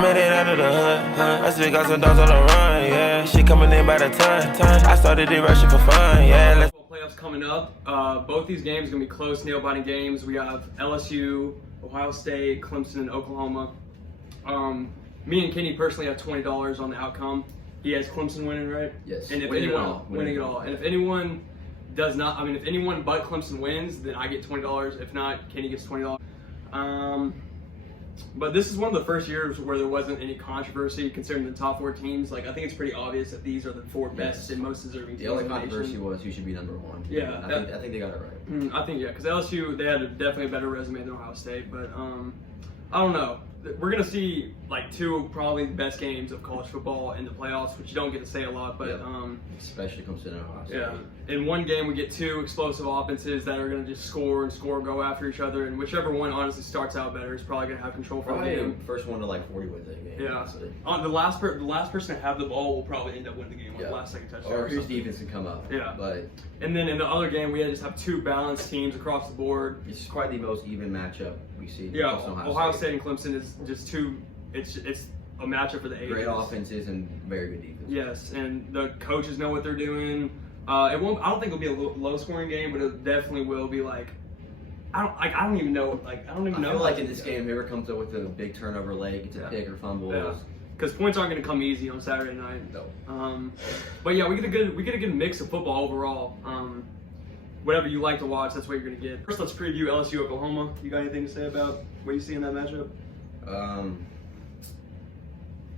made it out of the hood. I still got some dogs on the run, yeah. Shit coming in by the ton. I started it rushing for fun, yeah. Playoffs coming up. Both these games are gonna be close, nail-biting games. We have LSU, Ohio State, Clemson, and Oklahoma. Me and Kenny personally have $20 on the outcome. He has Clemson winning, right? Yes. And if anyone winning it all, and if anyone does not, I mean, if anyone but Clemson wins, then I get $20. If not, Kenny gets $20. But this is one of the first years where there wasn't any controversy considering the top 4 teams. Like, I think it's pretty obvious that these are the 4 best and most deserving teams. The only controversy was who should be number 1. Yeah, I think they got it right. I think, yeah, because LSU, they had definitely a better resume than Ohio State, but I don't know. We're going to see, like, 2 probably the best games of college football in the playoffs, which you don't get to say a lot, but... especially comes in Ohio State. Yeah. In one game, we get 2 explosive offenses that are going to just score, go after each other, and whichever one honestly starts out better is probably going to have control for the game. First one to, like, 40 wins that game. Yeah. The last person to have the ball will probably end up winning the game on the last second touchdown. Or whose defense can come up. Yeah. But and then in the other game, we just have 2 balanced teams across the board. It's quite the most even matchup we see. Yeah, Ohio State and Clemson is just 2. It's a matchup for the ages. Great offenses and very good defense. Yes, and the coaches know what they're doing. It won't. I don't think it'll be a low-scoring game, but it definitely will be like. I don't even know. I feel like in this game, whoever comes up with a big turnover late, gets a pick or fumble. Yeah. Because points aren't going to come easy on Saturday night. No. But yeah, we get a good mix of football overall. Whatever you like to watch, that's what you're going to get. First, let's preview LSU Oklahoma. You got anything to say about what you see in that matchup?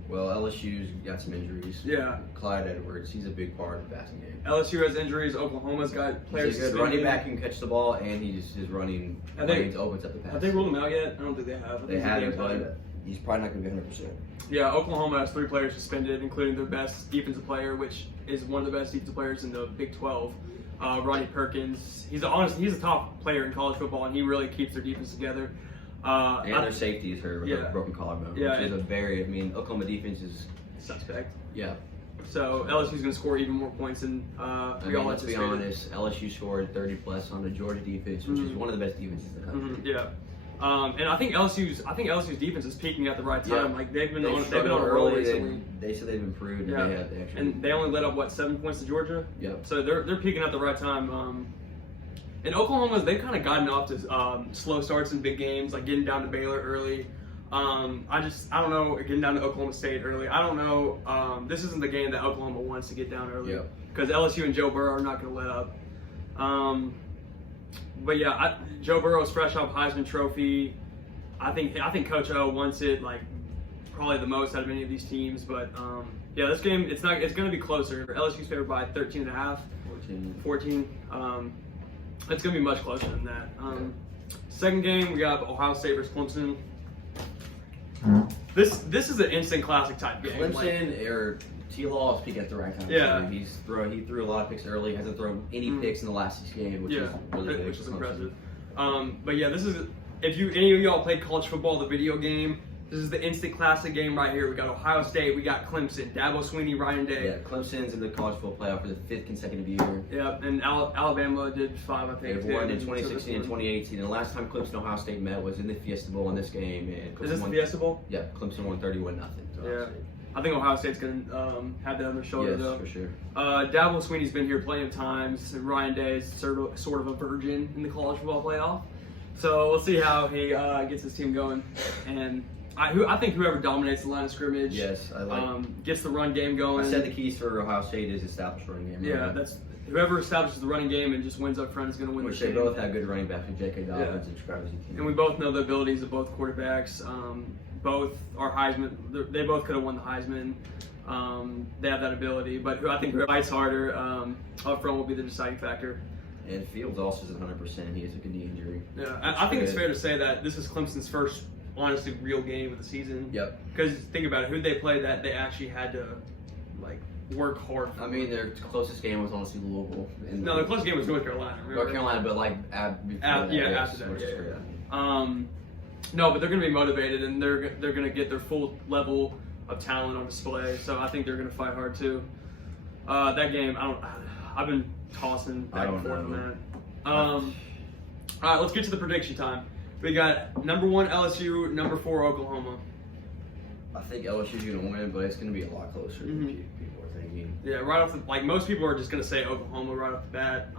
Well, LSU's got some injuries. Yeah. Clyde Edwards, he's a big part of the passing game. LSU has injuries. Oklahoma's got players. He's a good running back who can catch the ball, and his running lanes opens up the pass. Have they ruled him out yet? I don't think they have. They haven't, but he's probably not going to be 100%. Yeah, Oklahoma has 3 players suspended, including their best defensive player, which is one of the best defensive players in the Big 12. Ronnie Perkins. He's a top player in college football, and he really keeps their defense together. And their safety is hurt with a broken collarbone, which is Oklahoma defense is suspect. Yeah. So LSU's going to score even more points than we all let's be honest, LSU scored 30 plus on the Georgia defense, which is one of the best defenses in the country. Yeah. And I think LSU's defense is peaking at the right time. Yeah. Like they've been on a roll recently. They said they've improved. Yeah. And they only let up 7 points to Georgia. Yep. So they're peaking at the right time. And Oklahoma's they've kind of gotten off to slow starts in big games, like getting down to Baylor early. I don't know, getting down to Oklahoma State early. I don't know. This isn't the game that Oklahoma wants to get down early because LSU and Joe Burrow are not going to let up. But yeah, Joe Burrow's fresh off Heisman Trophy. I think Coach O wants it like probably the most out of any of these teams. But yeah, this game it's going to be closer. LSU's favored by 13.5, 14. It's going to be much closer than that. Second game, we got Ohio State versus Clemson. This is an instant classic type game. Clemson or T-Law speak at the right time. Yeah. He threw a lot of picks early. Hasn't thrown any picks in the last 6 games, which is really good. Which is impressive. But yeah, this is if any of y'all played college football, the video game. This is the instant classic game right here. We got Ohio State, we got Clemson, Dabo Swinney, Ryan Day. Yeah, Clemson's in the college football playoff for the 5th consecutive year. Yeah, and Alabama did 5, I think. They've won in 2016 and 2018. And the last time Clemson and Ohio State met was in the Fiesta Bowl in this game. And Is this the Fiesta Bowl? Yeah, Clemson won 31-0. Yeah. I think Ohio State's going to have that on their shoulder, though. For sure. Dabo Swinney's been here plenty of times, and Ryan Day is sort of a virgin in the college football playoff. So we'll see how he gets his team going. And I think whoever dominates the line of scrimmage gets the run game going. I said the keys for Ohio State is established running game. Yeah, that's whoever establishes the running game and just wins up front is going to win. Which the they game. both have good running backs with J.K. Dobbins and Travis Etienne. And we both know the abilities of both quarterbacks. Both are Heisman. They both could have won the Heisman. They have that ability, but I think who fights harder up front will be the deciding factor. And Fields also is 100%. He has a knee injury. Yeah, I think it's fair to say that this is Clemson's first, honestly, real game of the season. Yep. Because think about it, who they played that they actually had to work hard for. I mean, their closest game was honestly Louisville. No, their closest game was North Carolina. Remember? North Carolina, but after that. No, but they're going to be motivated and they're going to get their full level of talent on display. So I think they're going to fight hard too. That game, I've been tossing back and forth on that. All right, let's get to the prediction time. We got number 1 LSU, number 4 Oklahoma. I think LSU's going to win, but it's going to be a lot closer than people are thinking. Yeah, right off the, like most people are just going to say Oklahoma right off the bat.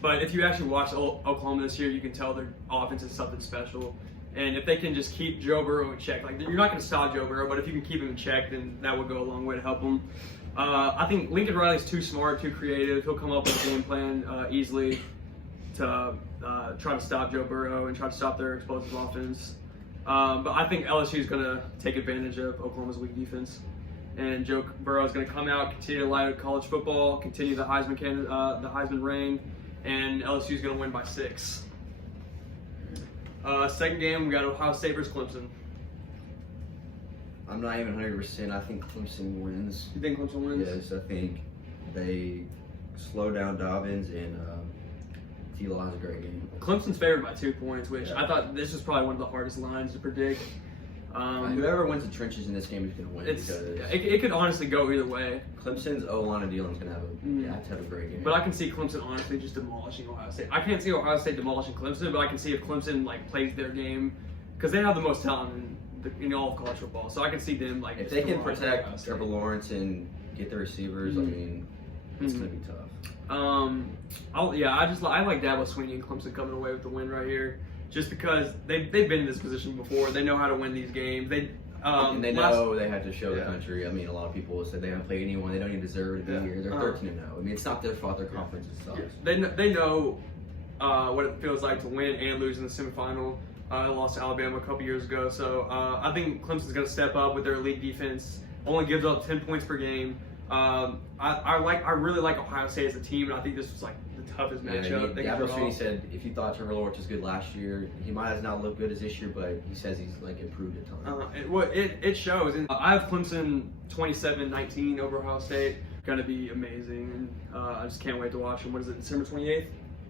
But if you actually watch Oklahoma this year, you can tell their offense is something special. And if they can just keep Joe Burrow in check, like you're not going to stop Joe Burrow, but if you can keep him in check, then that would go a long way to help him. I think Lincoln Riley's too smart, too creative. He'll come up with a game plan easily to try to stop Joe Burrow and try to stop their explosive offense. But I think LSU is going to take advantage of Oklahoma's weak defense. And Joe Burrow is going to come out, continue to light college football, continue the Heisman reign, and LSU is going to win by 6. Second game, we got Ohio State versus Clemson. I'm not even 100%. I think Clemson wins. You think Clemson wins? Yes, I think they slow down Dobbins, and T-Law has a great game. Clemson's favored by 2 points, which I thought this was probably one of the hardest lines to predict. Whoever wins the trenches in this game is going to win. It could honestly go either way. Clemson's O-line and D-line's going to have a great game. But I can see Clemson honestly just demolishing Ohio State. I can't see Ohio State demolishing Clemson, but I can see if Clemson plays their game, because they have the most talent in all of college football. So I can see them if they can protect Trevor Lawrence and get the receivers. I mean, it's going to be tough. I like Dabo Swinney and Clemson coming away with the win right here. Just because they've been in this position before, they know how to win these games. And they know they have to show the country. I mean, a lot of people said they haven't played anyone. They don't even deserve to be here. They're 13-0. I mean, it's not their fault. Their conference sucks. They know what it feels like to win and lose in the semifinal. They lost to Alabama a couple years ago. So I think Clemson's going to step up with their elite defense. Only gives up 10 points per game. I really like Ohio State as a team, and I think this was the toughest matchup. Dabo Swinney said if you thought Trevor Lawrence was good last year, he might have not looked good as this year, but he says he's improved a ton. It shows. And I have Clemson 27-19 over Ohio State. Going to be amazing, and I just can't wait to watch them. What is it, December 28th?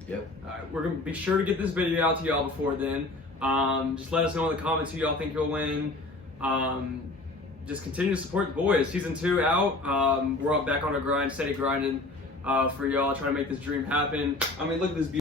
Yep. All right, we're going to be sure to get this video out to y'all before then. Just let us know in the comments who y'all think you'll win. Just continue to support the boys. Season 2 out. We're back on our grind, steady grinding for y'all, trying to make this dream happen. I mean, look at this beauty.